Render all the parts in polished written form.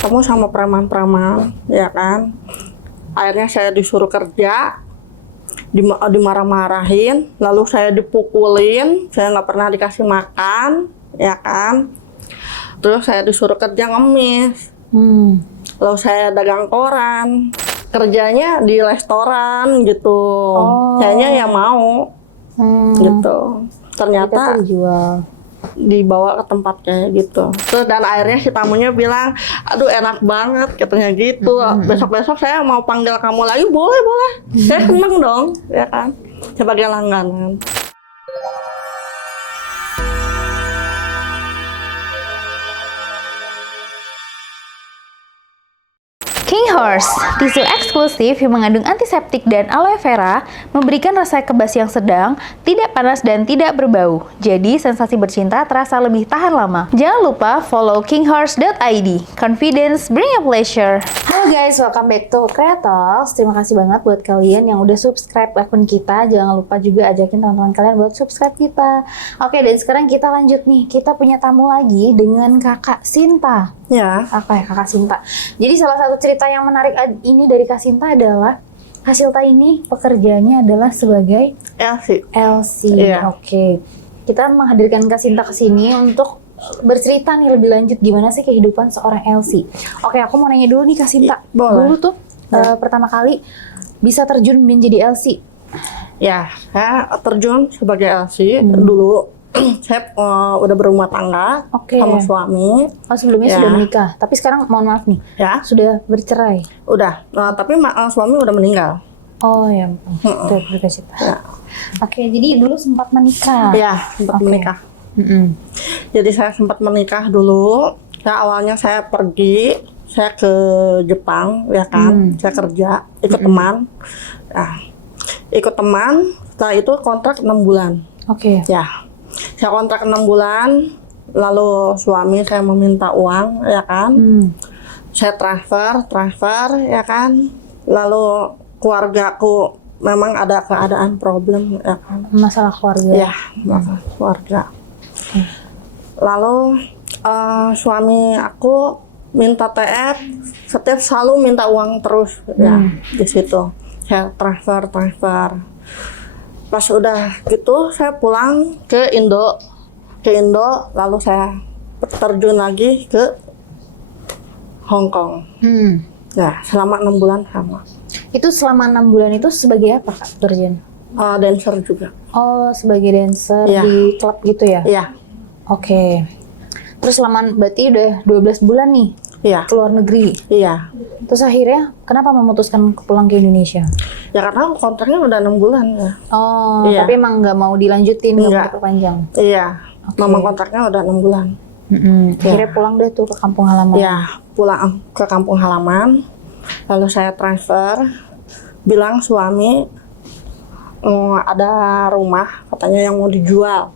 ketemu sama preman-preman, ya kan. Akhirnya saya disuruh kerja, dimarah-marahin, lalu saya dipukulin, saya nggak pernah dikasih makan, ya kan. Terus saya disuruh kerja ngemis, lalu saya dagang koran, kerjanya di restoran gitu. Kayaknya ya mau, gitu. Ternyata dijual. dibawa ke tempat kayak gitu. Terus dan akhirnya si tamunya bilang, aduh enak banget katanya gitu. Besok-besok saya mau panggil kamu lagi, boleh. Saya seneng dong, ya kan, sebagai langganan. King Horse, tisu eksklusif yang mengandung antiseptik dan aloe vera, memberikan rasa kebas yang sedang, tidak panas dan tidak berbau. Jadi, sensasi bercinta terasa lebih tahan lama. Jangan lupa follow kinghorse.id. Confidence, bring a pleasure. Halo guys, welcome back to Creators. Terima kasih banget buat kalian yang udah subscribe akun kita. Jangan lupa juga ajakin teman-teman kalian buat subscribe kita. Oke, dan sekarang kita lanjut nih. Kita punya tamu lagi dengan Kakak Sinta. Ya. Apa ya Kakak Sinta? Jadi salah satu cerita yang menarik ini dari Kak Sinta adalah Kak Sinta ini pekerjaannya adalah sebagai LC. Iya. Oke. Kita menghadirkan Kak Sinta ke sini untuk bercerita nih lebih lanjut gimana sih kehidupan seorang LC. Oke, aku mau nanya dulu nih Kak Sinta. Boleh. Dulu tuh pertama kali bisa terjun menjadi LC. Ya, saya terjun sebagai LC dulu. Saya udah berumah tangga sama suami. Oh, sebelumnya sudah menikah, tapi sekarang mohon maaf nih, sudah bercerai. Udah, tapi suami udah meninggal. Oh ya, berduka cita. Ya. Oke, jadi dulu sempat menikah. Iya, sempat menikah. Jadi saya sempat menikah dulu. Awalnya saya pergi, saya ke Jepang, ya kan. Saya kerja, ikut teman. Nah, ikut teman. Setelah itu kontrak 6 bulan. Oke. Ya. Saya kontrak 6 bulan, lalu suami saya meminta uang, ya kan. Saya transfer, ya kan. Lalu keluargaku memang ada keadaan problem, ya kan. Masalah keluarga. Ya, masalah keluarga. Lalu suami aku minta TF, setiap selalu minta uang terus, ya di situ. Saya transfer. Pas udah gitu, saya pulang ke Indo, lalu saya terjun lagi ke Hong Kong. Ya, selama 6 bulan sama. Itu selama 6 bulan itu sebagai apa Kak terjun? Dancer juga. Oh, sebagai dancer di klub gitu ya? Iya. Oke. Terus selama berarti udah 12 bulan nih? Iya. Ke luar negeri? Iya. Terus akhirnya kenapa memutuskan pulang ke Indonesia? Ya karena kontraknya udah 6 bulan ya. Oh, tapi emang nggak mau dilanjutin, nggak mau diperpanjang? Iya, memang kontraknya udah 6 bulan. Akhirnya pulang deh tuh ke kampung halaman? Iya, pulang ke kampung halaman. Lalu saya transfer, bilang suami ada rumah katanya yang mau dijual.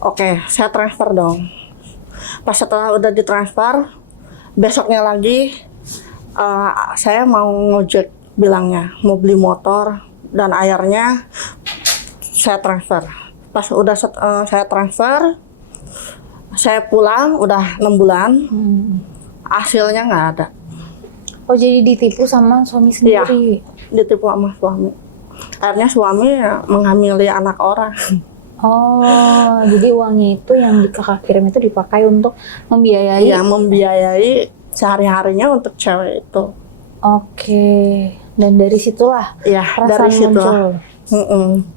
Oke, saya transfer dong. Pas setelah udah ditransfer, besoknya lagi saya mau ngojek, bilangnya mau beli motor, dan akhirnya saya transfer. Pas udah saya transfer, saya pulang udah 6 bulan, hasilnya nggak ada. Oh, jadi ditipu sama suami sendiri? Iya, ditipu sama suami. Akhirnya suami menghamili anak orang. Oh, jadi uangnya itu yang kakak kirim itu dipakai untuk membiayai? Iya, membiayai sehari-harinya untuk cewek itu. Oke, dan dari situlah perasaan muncul.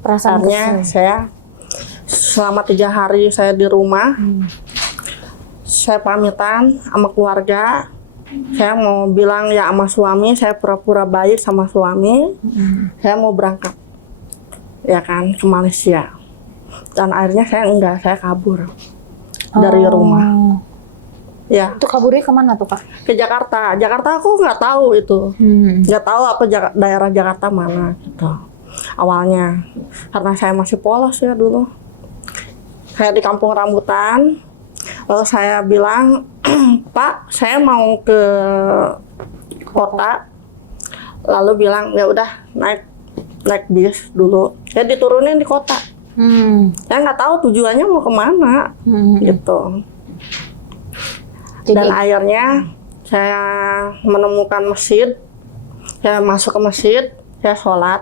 Perasaannya saya selama 3 hari saya di rumah, saya pamitan sama keluarga. Saya mau bilang ya sama suami, saya pura-pura baik sama suami. Saya mau berangkat, ya kan, ke Malaysia. Dan akhirnya saya kabur dari rumah. Ya. Itu kaburnya kemana tuh Kak? Ke Jakarta. Jakarta aku nggak tahu itu, nggak tahu apa daerah Jakarta mana gitu. Awalnya karena saya masih polos ya dulu. Saya di kampung rambutan. Lalu saya bilang, Pak, saya mau ke kota. Lalu bilang ya udah naik bis dulu. Saya diturunin di kota. Saya nggak tahu tujuannya mau kemana gitu. Jadi, dan akhirnya saya menemukan masjid, saya masuk ke masjid, saya sholat,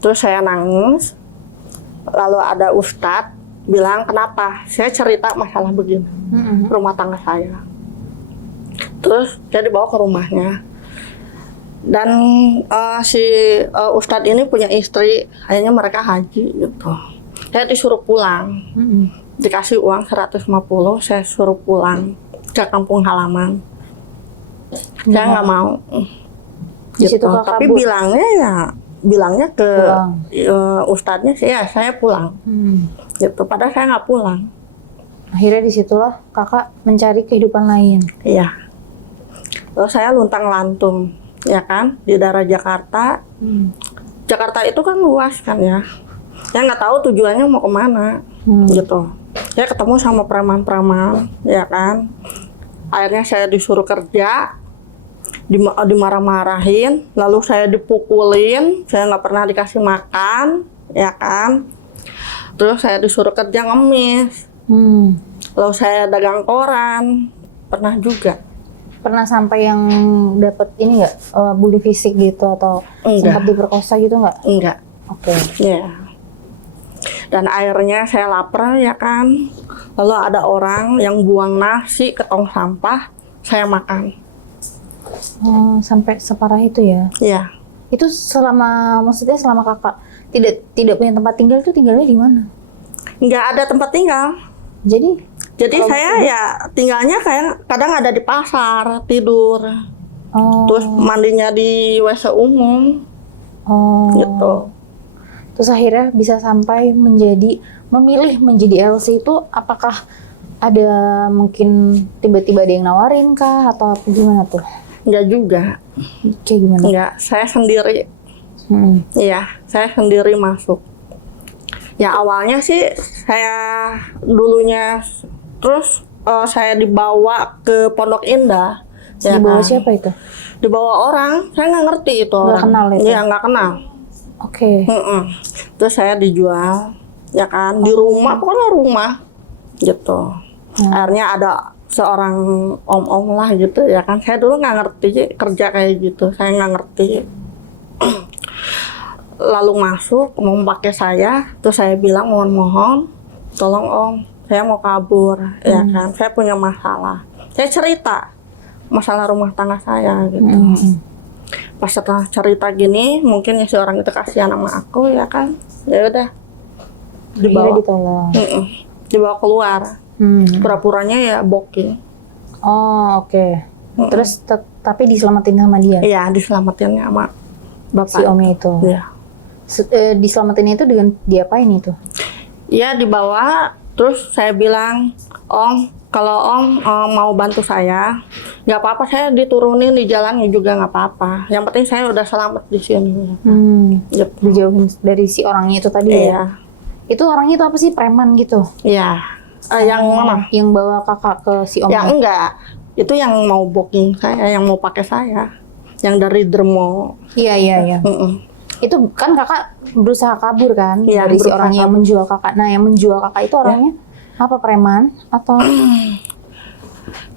terus saya nangis, lalu ada ustadz bilang kenapa, saya cerita masalah begini, rumah tangga saya, terus saya dibawa ke rumahnya, dan si ustadz ini punya istri, akhirnya mereka haji gitu, saya disuruh pulang, dikasih uang 150, saya suruh pulang ke kampung halaman. Saya nggak mau. Di situ Gitu. Kakak Tapi bilangnya ke ustadznya sih ya saya pulang. Gitu. Padahal saya nggak pulang. Akhirnya disitulah kakak mencari kehidupan lain. Iya. Lalu saya luntang-lantung, ya kan, di daerah Jakarta. Jakarta itu kan luas kan ya. Saya nggak tahu tujuannya mau kemana, gitu. Saya ketemu sama preman-preman, ya kan. Akhirnya saya disuruh kerja, dimarah-marahin, lalu saya dipukulin, saya nggak pernah dikasih makan, ya kan. Terus saya disuruh kerja ngemis, lalu saya dagang koran, pernah juga. Pernah sampai yang dapat ini nggak, bully fisik gitu atau Enggak. sempat diperkosa gitu nggak? Enggak, Oke. ya. Dan akhirnya saya lapar, ya kan. Lalu ada orang yang buang nasi ke tong sampah, saya makan. Sampai separah itu ya? Iya. Itu maksudnya selama kakak tidak punya tempat tinggal, itu tinggalnya di mana? Nggak ada tempat tinggal. Jadi saya ya tinggalnya kayak kadang ada di pasar, tidur. Terus mandinya di WC umum. Gitu. Terus akhirnya bisa sampai memilih menjadi LC itu, apakah ada mungkin tiba-tiba ada yang nawarin kah atau apa, gimana tuh? Nggak juga. Kayak gimana? Nggak, saya sendiri. Iya, saya sendiri masuk. Ya awalnya sih saya dulunya, terus saya dibawa ke Pondok Indah. Ya Dibawa kan? siapa itu? Dibawa orang, saya nggak ngerti itu Nggak orang. kenal itu? Iya, nggak kenal. Oke. Terus saya dijual, ya kan, di rumah, pokoknya rumah, gitu. Akhirnya ada seorang om-om lah gitu, ya kan. Saya dulu nggak ngerti kerja kayak gitu, saya nggak ngerti. Lalu masuk, mau pakai saya, terus saya bilang mohon, tolong om, saya mau kabur, ya kan. Saya punya masalah. Saya cerita masalah rumah tangga saya, gitu. Pas setelah cerita gini, mungkin si orang itu kasihan sama aku, ya kan. Ya udah, Akhirnya ditolong. dibawa keluar. Pura-puranya ya booking. Oh, oke. Terus tapi diselamatin sama dia? Iya, diselamatin sama bapak. Si omnya itu? Iya. Diselamatin itu dengan diapain itu? Iya, dibawa, terus saya bilang, om, kalau om mau bantu saya, nggak apa-apa, saya diturunin di jalannya juga nggak apa-apa. Yang penting saya udah selamat di sini. Gitu. Dijauhin dari si orangnya itu tadi ya? Iya. Itu orangnya itu apa sih, preman gitu? Iya. Yang mana? Yang bawa kakak ke si omnya? Yang enggak. Itu yang mau booking saya, yang mau pakai saya. Yang dari Dermo. Iya. Itu kan kakak berusaha kabur kan? Iya, dari si berusaha orangnya yang menjual kakak. Nah, yang menjual kakak itu orangnya apa, preman atau?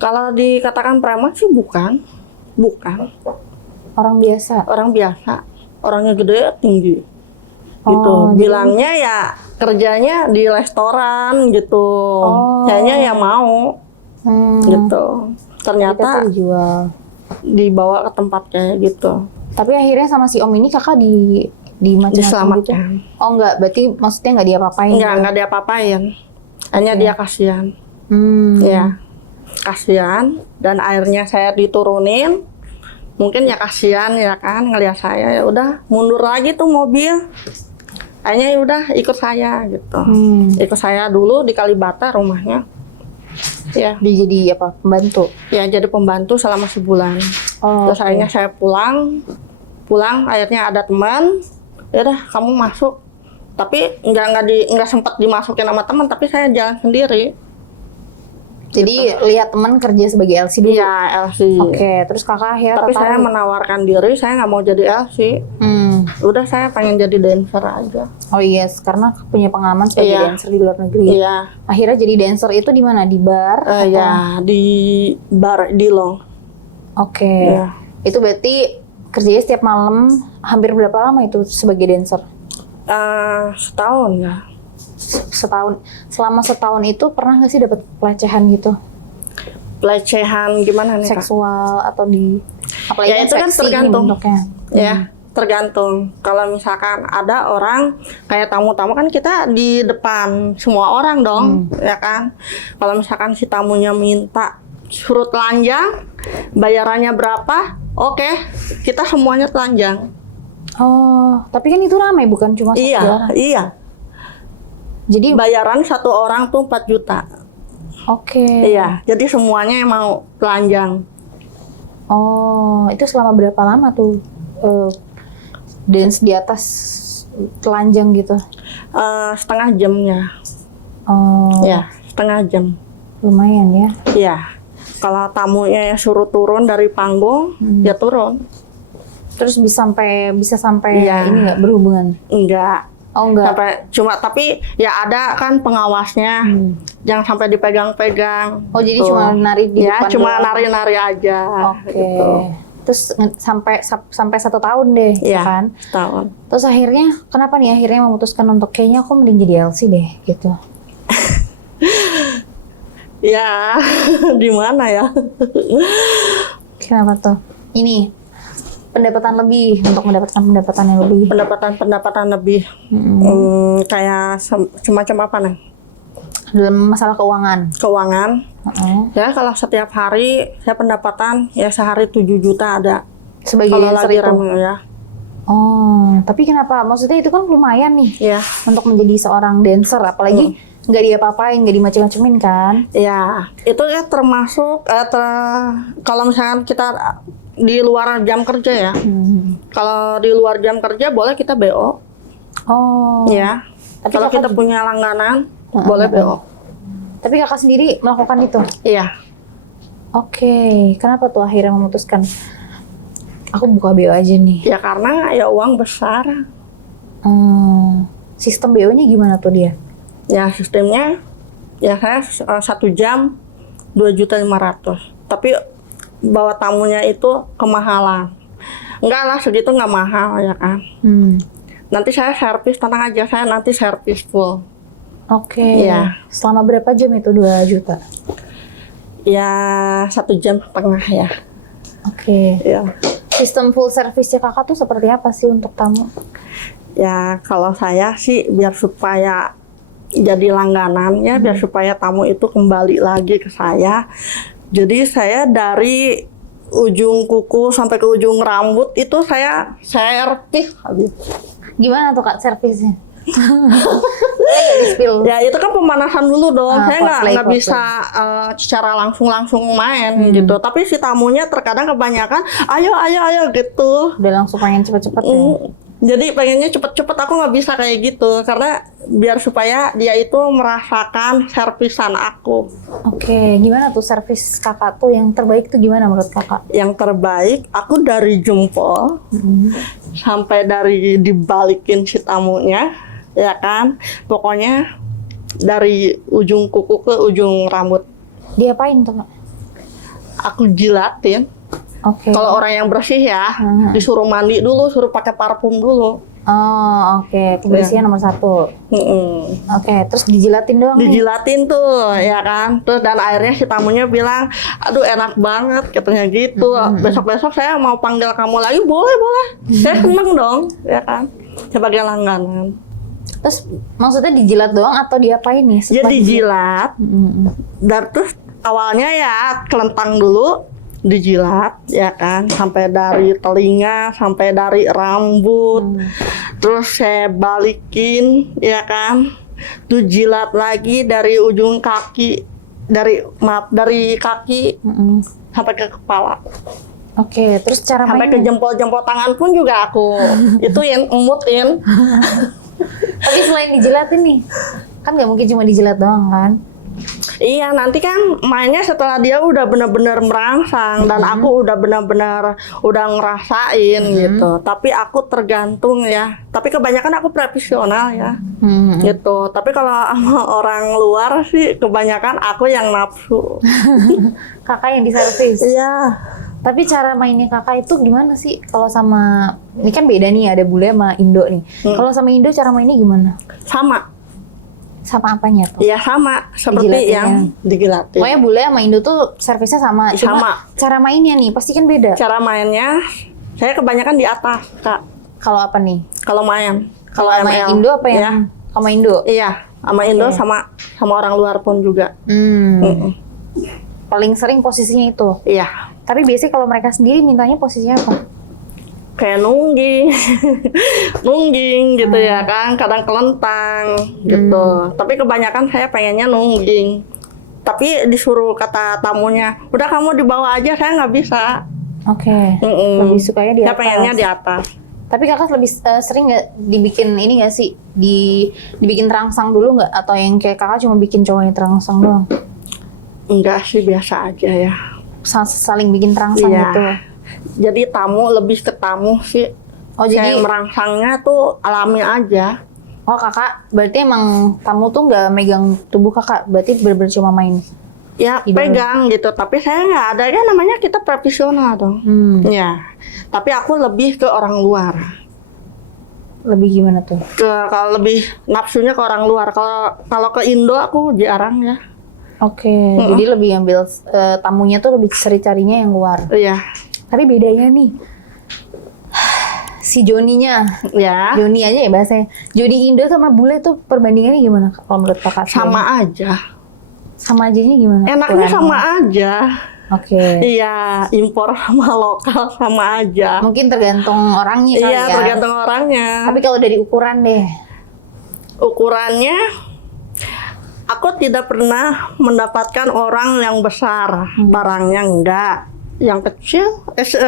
Kalau dikatakan preman sih bukan. Orang biasa? Orang biasa. Orangnya gede, tinggi. Gitu. Bilangnya ya kerjanya di restoran gitu. Kayaknya ya mau. Gitu. Ternyata dijual. Dibawa ke tempat kayak gitu. Tapi akhirnya sama si om ini kakak di macam-macam gitu? Diselamatkan. Oh enggak, berarti maksudnya enggak diapa-apain? Enggak diapa-apain. Hanya dia kasihan. Ya, kasihan. Dan akhirnya saya diturunin. Mungkin ya kasihan ya kan ngelihat saya, ya udah mundur lagi tuh mobil. Akhirnya ya udah ikut saya gitu. Ikut saya dulu di Kalibata rumahnya. Ya. Dia jadi apa? Pembantu? Ya, jadi pembantu selama sebulan. Terus akhirnya saya pulang akhirnya ada teman, ya udah kamu masuk. Tapi nggak sempat dimasukin sama teman, tapi saya jalan sendiri. Jadi lihat teman kerja sebagai LC dulu? Iya, LC. Oke, terus kakak akhirnya Tapi saya menawarkan diri, saya nggak mau jadi LC. Udah, saya pengen jadi dancer aja. Oh yes, karena punya pengalaman sebagai dancer di luar negeri. Iya. Akhirnya jadi dancer itu di mana? Di bar? Ya, di bar di Long. Oke. Ya. Itu berarti kerjanya setiap malam. Hampir berapa lama itu sebagai dancer? Setahun ya. Setahun. Selama setahun itu pernah nggak sih dapat pelecehan gitu? Pelecehan gimana nih Kak? Seksual atau di apalagi Ya, itu kan seksi tergantung. bentuknya. Ya, tergantung. Kalau misalkan ada orang kayak tamu-tamu kan kita di depan semua orang dong, ya kan. Kalau misalkan si tamunya minta suruh telanjang, bayarannya berapa? Oke, kita semuanya telanjang. Oh, tapi kan itu ramai bukan cuma satu Iya, orang. iya. Jadi Bayaran satu orang tuh 4 juta. oke. Iya, jadi semuanya yang mau telanjang. Oh, itu selama berapa lama tuh dance di atas telanjang gitu? Setengah jamnya. Oh, Ya, setengah jam. lumayan ya. Iya. Kalau tamunya yang suruh turun dari panggung, ya turun. Terus bisa sampai Iya. ini nggak berhubungan? Enggak. Oh enggak. Sampai tapi ya ada kan pengawasnya. Jangan sampai dipegang-pegang. Oh jadi gitu. cuma nari di Ya, depan cuma doang. nari-nari aja. Oke. Gitu. Terus sampai 1 tahun deh, ya Iya, kan? tahun. Terus akhirnya kenapa nih akhirnya memutuskan untuk kayaknya aku mending jadi LC deh gitu? Ya, di mana ya? Kenapa tuh? Ini pendapatan lebih untuk mendapatkan pendapatan yang lebih. Pendapatan lebih. Kayak semacam apa nih? Dalam masalah keuangan. Keuangan. Heeh. Ya, kalau setiap hari saya pendapatan ya sehari 7 juta ada. Sebagai Kalau dancer lagi itu. rame ya. Oh, tapi kenapa? Maksudnya itu kan lumayan nih Ya. untuk menjadi seorang dancer, apalagi nggak diapa-apain, nggak dimacem-macemin kan? Ya, itu ya termasuk kalau misalkan kita di luar jam kerja ya. Kalau di luar jam kerja boleh kita BO. Oh. Ya. Tapi Kalau kakak kita punya langganan boleh BO. Tapi kakak sendiri melakukan itu? Iya. Oke. Kenapa tuh akhirnya memutuskan aku buka BO aja nih? Ya karena ya uang besar. Sistem BO-nya gimana tuh dia? Ya sistemnya ya saya 1 jam 2.500.000. Tapi bawa tamunya itu kemahalan. Enggak lah, segitu nggak mahal ya kan. Nanti saya servis, tenang aja, saya nanti servis full. Oke. Iya. Selama berapa jam itu 2 juta? Ya 1,5 jam ya. Oke. Ya. Sistem full service-nya kakak tuh seperti apa sih untuk tamu? Ya kalau saya sih biar supaya jadi langganan ya, biar supaya tamu itu kembali lagi ke saya. Jadi saya dari ujung kuku sampai ke ujung rambut itu saya servis habis. Gimana tuh kak servisnya? Di-spill. Ya itu kan pemanasan dulu dong. Saya nggak foreplay. bisa secara langsung main gitu. Tapi si tamunya terkadang kebanyakan ayo gitu. Udah langsung pengen cepet-cepet ya? Jadi pengennya cepet-cepet, aku nggak bisa kayak gitu karena biar supaya dia itu merasakan servisan aku. Oke, gimana tuh servis kakak tuh yang terbaik tuh gimana menurut kakak? Yang terbaik aku dari jempol sampai dari dibalikin si tamunya, ya kan. Pokoknya dari ujung kuku ke ujung rambut. Diapain tuh kak? Aku jilatin. Oke. Kalau orang yang bersih ya, disuruh mandi dulu, suruh pakai parfum dulu. Oh oke, kebersihan nomor 1. Oke, terus dijilatin doang nih? Dijilatin tuh, ya kan. Terus dan akhirnya si tamunya bilang, aduh enak banget, katanya gitu. Besok-besok saya mau panggil kamu lagi, boleh. Saya seneng dong, ya kan. Sebagai langganan. Terus maksudnya dijilat doang atau diapain nih? Ya setelah dijilat, dan terus awalnya ya kelentang dulu, dijilat, ya kan. Sampai dari telinga, sampai dari rambut. Terus saya balikin, ya kan. Tuh jilat lagi dari ujung kaki, dari kaki sampai ke kepala. Oke, terus cara Sampai ke mainnya? jempol-jempol tangan pun juga aku ituin, emutin. Tapi selain dijilatin nih, kan nggak mungkin cuma dijilat doang kan? Iya, nanti kan mainnya setelah dia udah benar-benar merangsang dan aku udah benar-benar udah ngerasain gitu. Tapi aku tergantung ya. Tapi kebanyakan aku profesional ya. Gitu. Tapi kalau sama orang luar sih kebanyakan aku yang nafsu. Kakak yang diservis? Iya. Tapi cara mainnya kakak itu gimana sih? Kalau sama, ini kan beda nih, ada bule sama Indo nih. Kalau sama Indo cara mainnya gimana? Sama. Sama apanya tuh? Ya sama, seperti Digilatin yang digilatin. Pokoknya bule sama Indo tuh servisnya sama. Cuma Sama. cara mainnya nih pasti kan beda. Cara mainnya, saya kebanyakan di atas, Kak. Kalau apa nih? Kalau main. Kalau Sama ML. Indo apa yang Ya. sama Indo? Iya, sama Indo sama orang luar pun juga. Paling sering posisinya itu. Iya. Tapi biasanya kalau mereka sendiri mintanya posisinya apa? Kayak nungging, nungging gitu ya kan, kadang kelentang gitu. Tapi kebanyakan saya pengennya nungging. Tapi disuruh kata tamunya, udah kamu dibawa aja, saya nggak bisa. Oke. Lebih sukanya di Saya atas. pengennya di atas. Tapi kakak lebih sering nggak dibikin ini nggak sih? Dibikin terangsang dulu nggak? Atau yang kayak kakak cuma bikin cowoknya terangsang doang? Enggak sih, biasa aja ya. Saling bikin terangsang Iya. gitu. Jadi tamu lebih ke tamu sih. Oh jadi, Saya merangsangnya tuh alami aja. oh kakak berarti emang tamu tuh nggak megang tubuh kakak, berarti bener-bener cuma main. Ya Ibarat. pegang gitu, tapi saya nggak ada, kan namanya kita profesional dong. Ya, tapi aku lebih ke orang luar. Lebih gimana tuh? Kalau lebih nafsunya ke orang luar. Kalau ke Indo aku jarang ya. Oke, jadi lebih ambil tamunya tuh lebih cari-carinya yang luar. Iya. Tapi bedanya nih, si Joninya, Ya. Joni aja ya bahasanya. Joni Indo sama bule tuh perbandingannya gimana kalau menurut kakak? Sama aja. Sama ajanya gimana? Enaknya ukurannya? sama aja. Oke. Iya, impor sama lokal sama aja. Mungkin tergantung orangnya kali Iya, ya. tergantung orangnya. Tapi kalau dari ukuran deh, Ukurannya, aku tidak pernah mendapatkan orang yang besar. Barangnya enggak. Yang kecil,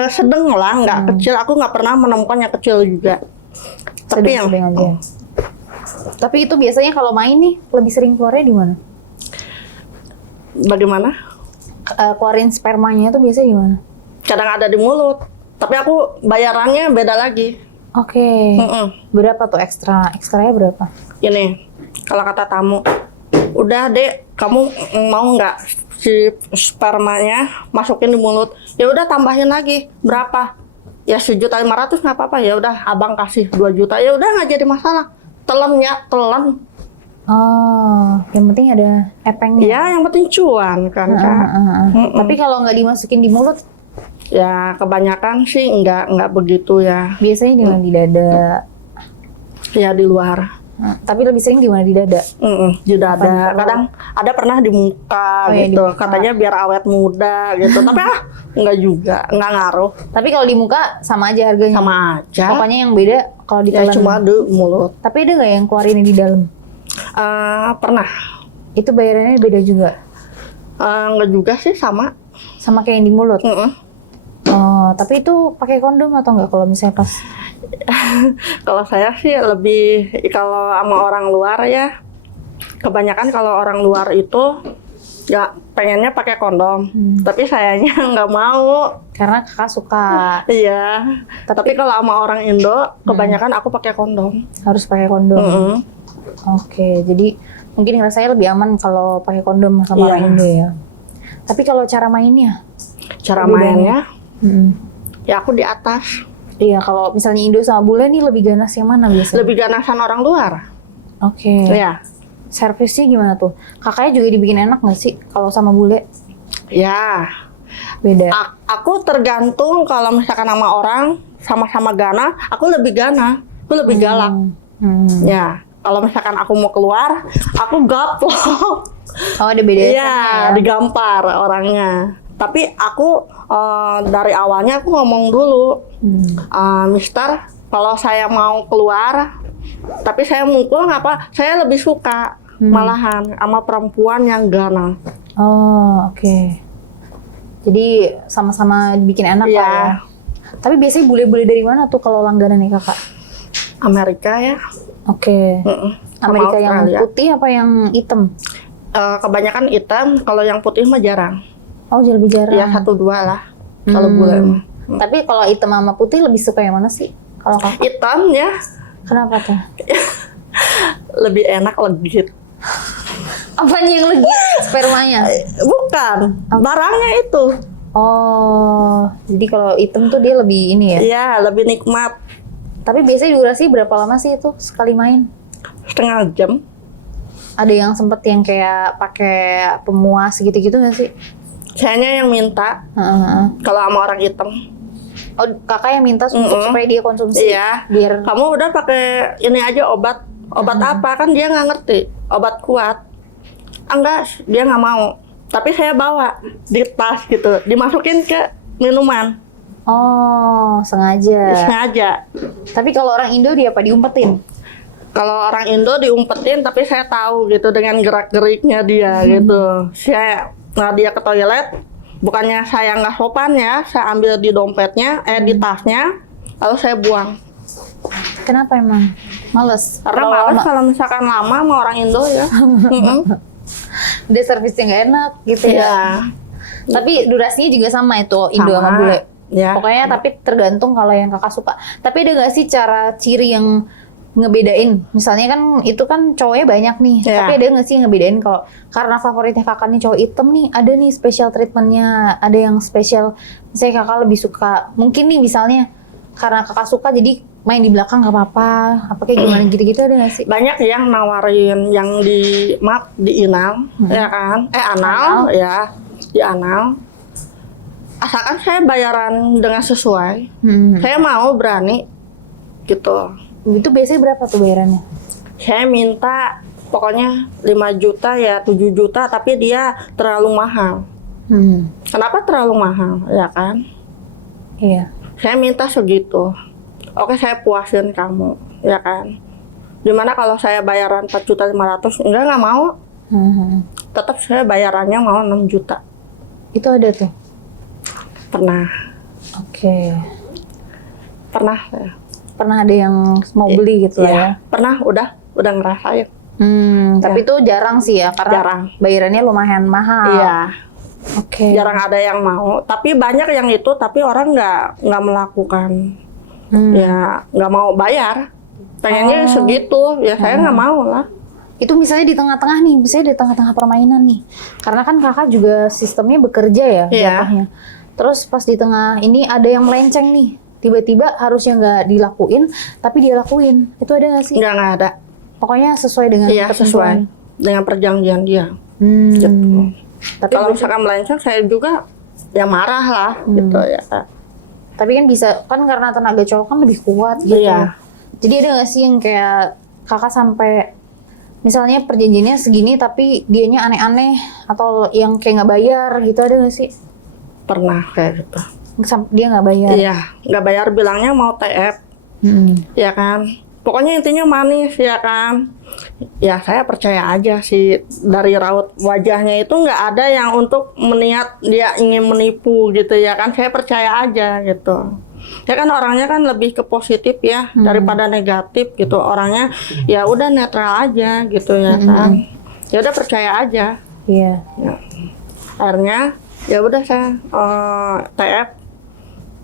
sedang lah, enggak kecil. Aku nggak pernah menemukan yang kecil juga. Tapi yang sedang aja. Tapi itu biasanya kalau main nih lebih sering keluarnya di mana? bagaimana? Keluarin spermanya tuh biasanya di mana? Kadang ada di mulut. Tapi aku bayarannya beda lagi. Oke. Berapa tuh ekstra? Ekstranya berapa? Ini, kalau kata tamu, udah dek, kamu mau nggak si spermanya masukin di mulut? Ya udah tambahin lagi, berapa? Ya 1.500.000 nggak apa-apa, ya udah abang kasih 2 juta, ya udah nggak jadi masalah. Telennya, telan. Oh, yang penting ada epengnya. Ya yang penting cuan kan, Kak. Tapi kalau nggak dimasukin di mulut, Ya kebanyakan sih nggak begitu ya. biasanya di mana? Di dada. Ya di luar. Tapi lebih sering di mana? Di dada. Di dada. Apa? Kadang ada pernah di muka Oh, ya, di gitu. muka. Katanya biar awet muda gitu. Tapi nggak juga, nggak ngaruh. Tapi kalau di muka sama aja harganya. Sama aja. Pokoknya yang beda kalau Ya ditelan. cuma di mulut. Tapi ada nggak yang keluarin di dalam? Pernah. Itu bayarannya beda juga. Nggak juga sih, sama. Sama kayak yang di mulut. Oh, tapi itu pakai kondom atau enggak kalau misalnya pas? Kalau saya sih lebih, kalau sama orang luar ya, kebanyakan kalau orang luar itu ya pengennya pakai kondom. Tapi sayanya nggak mau. Karena kakak suka Iya. Tapi kalau sama orang Indo, kebanyakan aku pakai kondom. harus pakai kondom. Oke, jadi mungkin rasanya lebih aman kalau pakai kondom sama Iya. orang Indo ya. Tapi kalau cara mainnya? Cara Bedanya? mainnya, ya aku di atas. Iya, kalau misalnya Indo sama bule nih lebih ganas yang mana biasanya? Lebih ganasan orang luar. Oke. Iya. Servisnya gimana tuh? Kakaknya juga dibikin enak nggak sih kalau sama bule? Ya. Beda. Aku tergantung, kalau misalkan sama orang sama-sama gana, aku lebih gana. Aku lebih galak. Ya. Kalau misalkan aku mau keluar, aku gaplok. Oh, ada beda Iya, ya? digampar orangnya. Tapi aku dari awalnya aku ngomong dulu, Mister, kalau saya mau keluar, tapi saya mukul nggak apa, saya lebih suka malahan sama perempuan yang gana. Oh, oke. Jadi sama-sama dibikin enak Iya. lah ya. Tapi biasanya bule-bule dari mana tuh kalau langganan nih kakak? Amerika ya. Oke. Sama Amerika yang Australia. putih apa yang hitam? Kebanyakan hitam, kalau yang putih mah jarang. Oh, jadi lebih jarang. Ya 1-2 lah. Kalau bule mah. Tapi kalau hitam sama putih lebih suka yang mana sih? Kalau kakak? Hitam ya Kenapa tuh? lebih enak, legit. Apanya yang legit? Spermanya? Bukan, barangnya itu. Oh, jadi kalau hitam tuh dia lebih ini ya? Iya, lebih nikmat. Tapi biasanya durasi berapa lama sih itu sekali main? Setengah jam. Ada yang sempet yang kayak pakai pemuas gitu-gitu nggak sih? Sayanya yang minta Heeh. kalau sama orang hitam. Oh, kakak yang minta untuk supaya dia konsumsi? Iya. Biar Kamu udah pakai ini aja obat. Obat apa? Kan dia nggak ngerti. Obat kuat. Enggak, dia nggak mau. Tapi saya bawa di tas gitu. Dimasukin ke minuman. Oh, sengaja. Sengaja. Tapi kalau orang Indo dia apa? Diumpetin? Kalau orang Indo diumpetin, tapi saya tahu gitu dengan gerak-geriknya dia gitu. Saya dia ke toilet, bukannya saya nggak sopan ya, saya ambil di dompetnya, di tasnya, lalu saya buang. Kenapa emang? Males? Karena Kalau malas lama- kalau misalkan lama sama orang Indo ya. dia servisnya nggak enak gitu ya? Iya. Tapi durasinya juga sama itu Indo sama Sama. bule? Ya. Pokoknya tapi tergantung kalau yang kakak suka. Tapi ada nggak sih cara ciri yang ngebedain? Misalnya kan itu kan cowoknya banyak nih, Iya. tapi ada nggak sih ngebedain kalau karena favoritnya kakak nih cowok hitam nih, ada nih special treatmentnya, ada yang spesial. Misalnya kakak lebih suka, mungkin nih misalnya karena kakak suka jadi main di belakang nggak apa-apa, apa kayak gimana gitu-gitu ada nggak sih? Banyak yang nawarin yang di inal, ya kan? Anal, ya, di anal. Asalkan saya bayaran dengan sesuai, saya mau berani, gitu. Itu biasanya berapa tuh bayarannya? Saya minta pokoknya 5 juta ya 7 juta, tapi dia terlalu mahal. Kenapa terlalu mahal, ya kan? Iya. Saya minta segitu. Oke, saya puasin kamu, ya kan? Dimana kalau saya bayaran 4.500.000, nggak mau. Tetap saya bayarannya mau 6 juta. Itu ada tuh. Pernah saya. Pernah ada yang mau beli gitu lah ya. Pernah, udah ngerasain. Tapi itu jarang sih ya, karena Jarang. bayarannya lumayan mahal. Iya. Oke. Jarang ada yang mau, tapi banyak yang itu, tapi orang nggak melakukan. Ya, nggak mau bayar. Pengennya segitu, ya saya nggak mau lah. Itu misalnya di tengah-tengah nih, misalnya di tengah-tengah permainan nih. Karena kan kakak juga sistemnya bekerja ya, Iya. jatuhnya. Terus pas di tengah ini ada yang melenceng nih. Tiba-tiba harusnya nggak dilakuin, tapi dia lakuin. Itu ada nggak sih? Nggak ada. Pokoknya sesuai dengan Iya, sesuai dengan perjanjian dia. Gitu. Tapi Kalau misalkan melenceng, saya juga ya marah lah, gitu ya. Tapi kan bisa, kan karena tenaga cowok kan lebih kuat gitu. Iya. Jadi ada nggak sih yang kayak kakak sampai misalnya perjanjiannya segini tapi dianya aneh-aneh atau yang kayak nggak bayar gitu, ada nggak sih? Pernah kayak gitu. Dia nggak bayar. Iya, nggak bayar, bilangnya mau TF, ya kan. Pokoknya intinya manis, ya kan. Ya saya percaya aja sih, dari raut wajahnya itu nggak ada yang untuk meniat dia ingin menipu gitu ya kan. Saya percaya aja gitu. Ya kan orangnya kan lebih ke positif ya daripada negatif gitu. Orangnya ya udah netral aja gitu ya kan. Ya udah percaya aja. Iya. Ya. Akhirnya ya udah saya TF.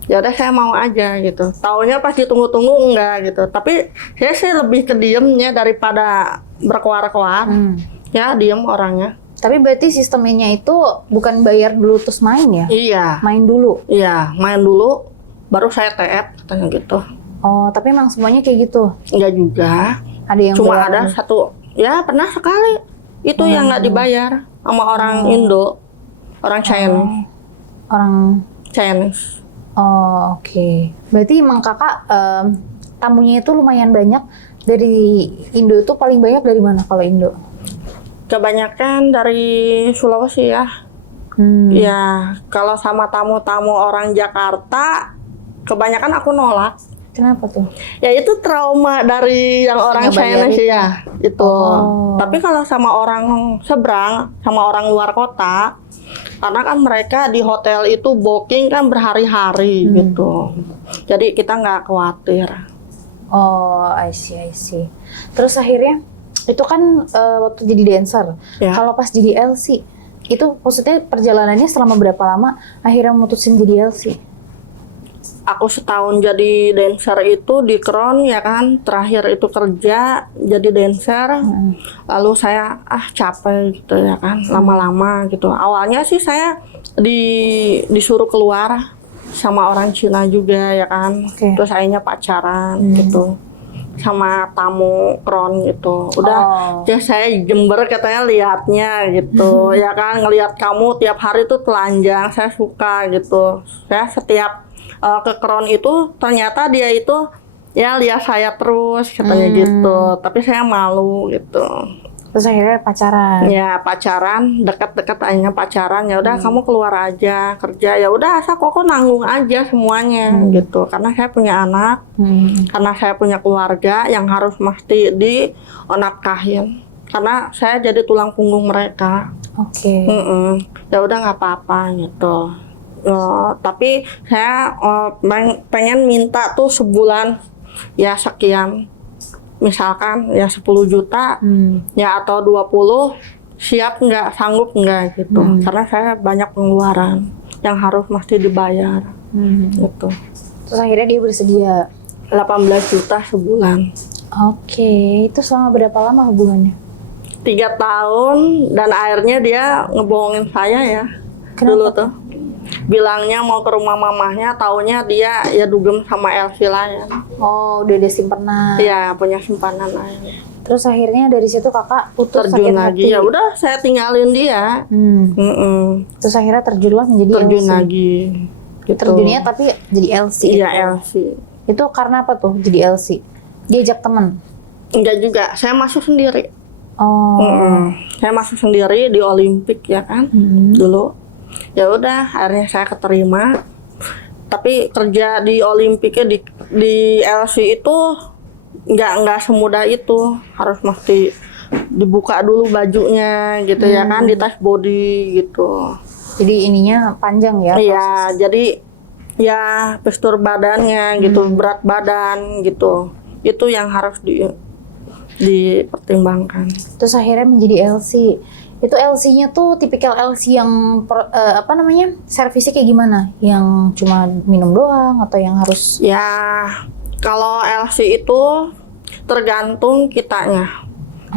Ya udah saya mau aja gitu. Taunya pas ditunggu-tunggu enggak gitu. Tapi saya sih lebih ke diemnya daripada berkoar-koar. Ya diem orangnya. Tapi berarti sistemnya itu bukan bayar dulu terus main ya? Iya. Main dulu. Iya, main dulu baru saya TF katanya gitu. Oh, tapi emang semuanya kayak gitu? Enggak juga. Ada yang Cuma bayar ada dulu? satu. Ya pernah sekali. Itu yang nggak dibayar sama orang Indo. Orang Chinese. Orang. Chinese. Oh, oke. Berarti emang kakak tamunya itu lumayan banyak. Dari Indo itu paling banyak dari mana kalau Indo? Kebanyakan dari Sulawesi ya. Ya, kalau sama tamu-tamu orang Jakarta, kebanyakan aku nolak. Kenapa tuh? Ya itu trauma dari yang orang nggak bayar Chinese itu. ya, itu. Oh. Tapi kalau sama orang seberang, sama orang luar kota, karena kan mereka di hotel itu booking kan berhari-hari gitu. Jadi kita nggak khawatir. Oh, I see. Terus akhirnya itu kan waktu jadi dancer. Ya. Kalau pas jadi LC, itu maksudnya perjalanannya selama berapa lama akhirnya mutusin jadi LC? Aku setahun jadi dancer itu di Crown ya kan, terakhir itu kerja jadi dancer. Lalu saya capek gitu ya kan, lama-lama gitu. Awalnya sih saya disuruh keluar sama orang Cina juga ya kan. Oke. Terus akhirnya pacaran gitu sama tamu kron gitu. Udah ya saya Jember katanya lihatnya gitu ya kan, ngelihat kamu tiap hari tuh telanjang, saya suka gitu. Saya setiap ke kron itu ternyata dia itu ya lihat saya terus katanya gitu, tapi saya malu gitu. Terus akhirnya pacaran. Ya pacaran, dekat-dekat akhirnya pacaran. Ya udah kamu keluar aja kerja. Ya udah asal koko nanggung aja semuanya gitu. Karena saya punya anak, karena saya punya keluarga yang harus mesti dinafkahin. Karena saya jadi tulang punggung mereka. Oke. Ya udah nggak apa-apa gitu. Tapi saya pengen minta tuh sebulan ya sekian. Misalkan ya 10 juta ya atau 20, siap nggak, sanggup nggak gitu. Karena saya banyak pengeluaran yang harus mesti dibayar gitu. Terus akhirnya dia bersedia 18 juta sebulan. Oke, itu selama berapa lama hubungannya? 3 tahun dan akhirnya dia ngebohongin saya ya. Kenapa? Dulu tuh bilangnya mau ke rumah mamahnya, taunya dia ya dugem sama Elsie lain. Oh, udah ada simpanan. Iya, punya simpanan lain. Terus akhirnya dari situ kakak putus Terjun sakit lagi hati. ya udah saya tinggalin dia. Terus akhirnya terjunlah menjadi Terjun LC. lagi gitu. Terjunnya tapi jadi LC. Iya gitu. LC. Itu karena apa tuh jadi LC? Diajak teman. Enggak juga, saya masuk sendiri. Oh. Saya masuk sendiri di Olimpik ya kan dulu. Ya udah akhirnya saya keterima. Tapi kerja di Olimpiknya di LC itu nggak semudah itu. Harus mesti dibuka dulu bajunya gitu ya kan, di tas body gitu. Jadi ininya panjang ya? Iya, jadi ya postur badannya gitu, berat badan gitu. Itu yang harus dipertimbangkan. Terus akhirnya menjadi LC. Itu LC-nya tuh tipikal LC yang servisnya kayak gimana? Yang cuma minum doang atau yang harus? Ya, kalau LC itu tergantung kitanya.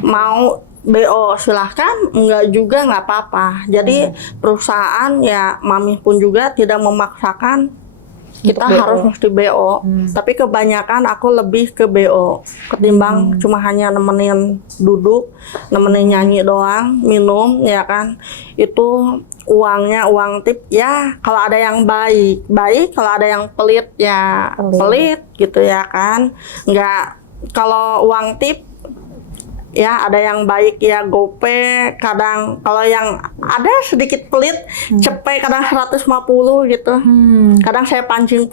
Mau BO silahkan, enggak juga nggak apa-apa. Jadi perusahaan ya mami pun juga tidak memaksakan kita BO. harus mesti BO. Tapi kebanyakan aku lebih ke BO ketimbang cuma hanya nemenin duduk, nemenin nyanyi doang, minum ya kan. Itu uangnya uang tip ya, kalau ada yang baik, kalau ada yang pelit ya pelit gitu ya kan. Enggak, kalau uang tip ya ada yang baik ya gope, kadang kalau yang ada sedikit pelit cepet kadang 150 gitu. Kadang saya pancing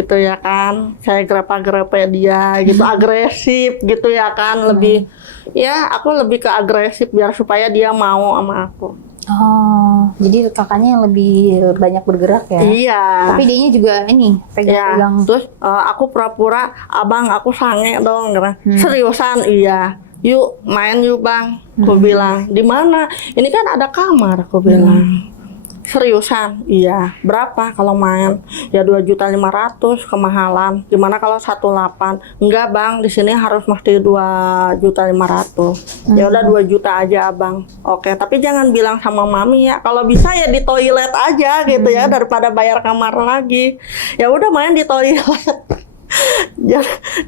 gitu ya kan, saya grepe dia gitu, agresif gitu ya kan, lebih ya aku lebih ke agresif biar supaya dia mau sama aku. Oh, jadi kakaknya yang lebih banyak bergerak ya? Iya. Tapi dianya juga ini pegang-pegang. Ya, terus aku pura-pura, abang aku sange dong, seriusan iya. Yuk main yuk bang, aku bilang. Di mana? Ini kan ada kamar, aku bilang. Seriusan? Iya. Berapa kalau main? Ya 2.500.000 kemahalan. Gimana kalau 1.800.000? Enggak bang, di sini harus mesti 2.500.000. Ya udah 2 juta aja abang. Oke, tapi jangan bilang sama mami ya. Kalau bisa ya di toilet aja gitu ya, daripada bayar kamar lagi. Ya udah main di toilet.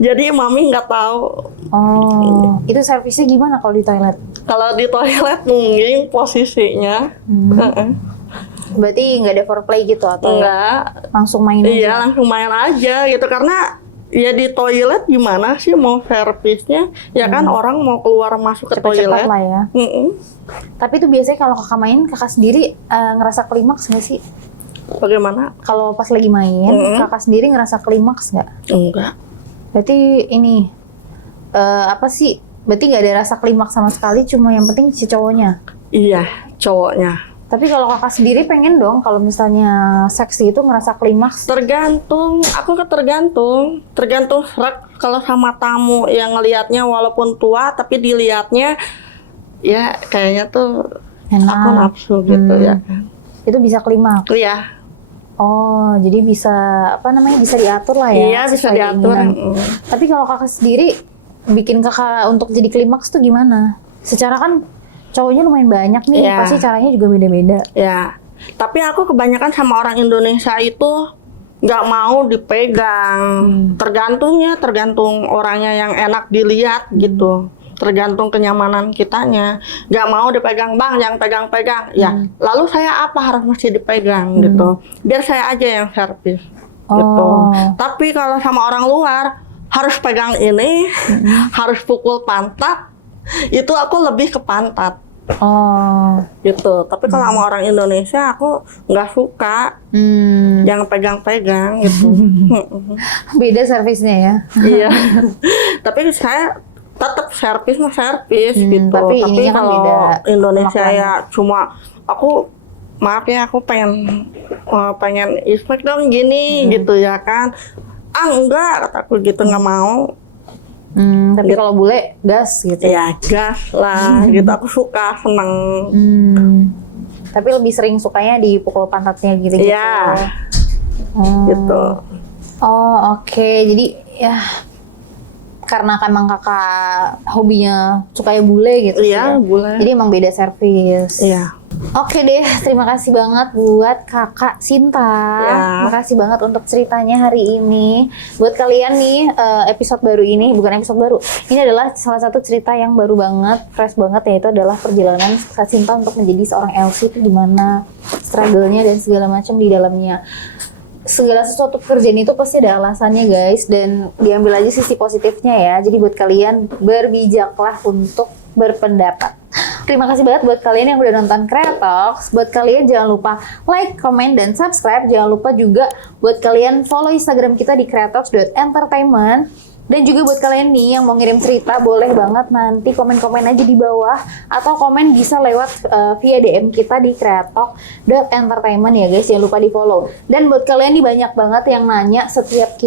Jadi mami nggak tahu. Oh, itu servisnya gimana kalau di toilet? Kalau di toilet mungkin posisinya. Berarti nggak ada foreplay gitu atau Enggak. langsung main aja? Iya, langsung main aja gitu. Karena ya di toilet gimana sih mau servisnya? Ya kan orang mau keluar masuk ke Cepet-cepet toilet. lah ya. Tapi itu biasanya kalau kakak main, kakak sendiri ngerasa klimaks nggak sih? Bagaimana? Kalau pas lagi main, kakak sendiri ngerasa klimaks nggak? Enggak. Berarti ini apa sih? Berarti nggak ada rasa klimaks sama sekali, cuma yang penting si cowoknya. Iya, cowoknya. Tapi kalau kakak sendiri pengen dong kalau misalnya seksi itu ngerasa klimaks. Tergantung, aku tergantung serak. Kalau sama tamu yang ngelihatnya walaupun tua tapi dilihatnya ya kayaknya tuh Enak. aku nafsu gitu ya. Itu bisa klimaks. Iya. Oh, jadi bisa bisa diatur lah ya. Iya, bisa sesuai diatur. keinginan. Tapi kalau kakak sendiri bikin kakak untuk jadi klimaks tuh gimana? Secara kan cowoknya lumayan banyak nih, Iya. pasti caranya juga beda-beda. Ya, Tapi aku kebanyakan sama orang Indonesia itu nggak mau dipegang. Tergantung orangnya yang enak dilihat gitu. Tergantung kenyamanan kitanya. Nggak mau dipegang, bang, yang pegang-pegang. Ya, lalu saya apa harus mesti dipegang gitu. Biar saya aja yang servis gitu. Tapi kalau sama orang luar harus pegang ini, harus pukul pantat. Itu aku lebih ke pantat. Gitu. Tapi kalau sama orang Indonesia aku nggak suka yang pegang-pegang gitu. Beda servisnya ya. Iya. Tapi saya tetap servis gitu. Tapi ininya kan kalau beda Indonesia maknanya. ya cuma aku maaf ya aku pengen respect dong gini gitu ya kan. Enggak, kataku gitu, nggak mau. Tapi kalau bule gas gitu. Ya gas lah gitu, aku suka, seneng. Tapi lebih sering sukanya dipukul pantatnya gitu-gitu. Iya. Gitu. Oke. Jadi ya karena emang kakak hobinya sukanya bule gitu sih ya. Iya, bule. Jadi emang beda servis. Iya. Oke deh, terima kasih banget buat kakak Sinta. Ya. Makasih banget untuk ceritanya hari ini. Buat kalian nih, episode baru ini, bukan episode baru, ini adalah salah satu cerita yang baru banget, fresh banget, yaitu adalah perjalanan Kak Sinta untuk menjadi seorang LC itu gimana, struggle-nya dan segala macam di dalamnya. Segala sesuatu pekerjaan itu pasti ada alasannya guys, dan diambil aja sisi positifnya ya. Jadi buat kalian berbijaklah untuk berpendapat. Terima kasih banget buat kalian yang udah nonton Kreatoks. Buat kalian jangan lupa like, comment, dan subscribe. Jangan lupa juga buat kalian follow Instagram kita di kreatoks.entertainment. Dan juga buat kalian nih yang mau ngirim cerita, boleh banget nanti komen-komen aja di bawah. Atau komen bisa lewat via DM kita di kreatoks.entertainment ya guys. Jangan lupa di follow. Dan buat kalian nih banyak banget yang nanya setiap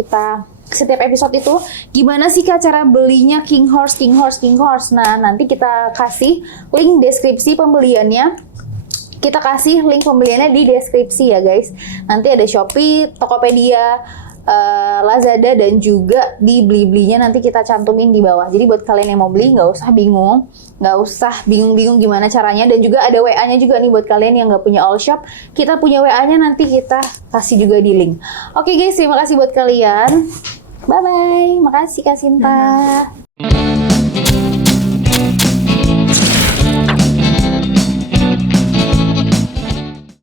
episode itu, gimana sih Kak cara belinya King Horse? Nah, nanti kita kasih link deskripsi pembeliannya. Kita kasih link pembeliannya di deskripsi ya guys. Nanti ada Shopee, Tokopedia, Lazada, dan juga di Blibli-nya nanti kita cantumin di bawah. Jadi buat kalian yang mau beli nggak usah bingung gimana caranya. Dan juga ada WA-nya juga nih buat kalian yang nggak punya all shop. Kita punya WA-nya, nanti kita kasih juga di link. Oke guys, terima kasih buat kalian. Bye bye. Makasih Kak Sinta.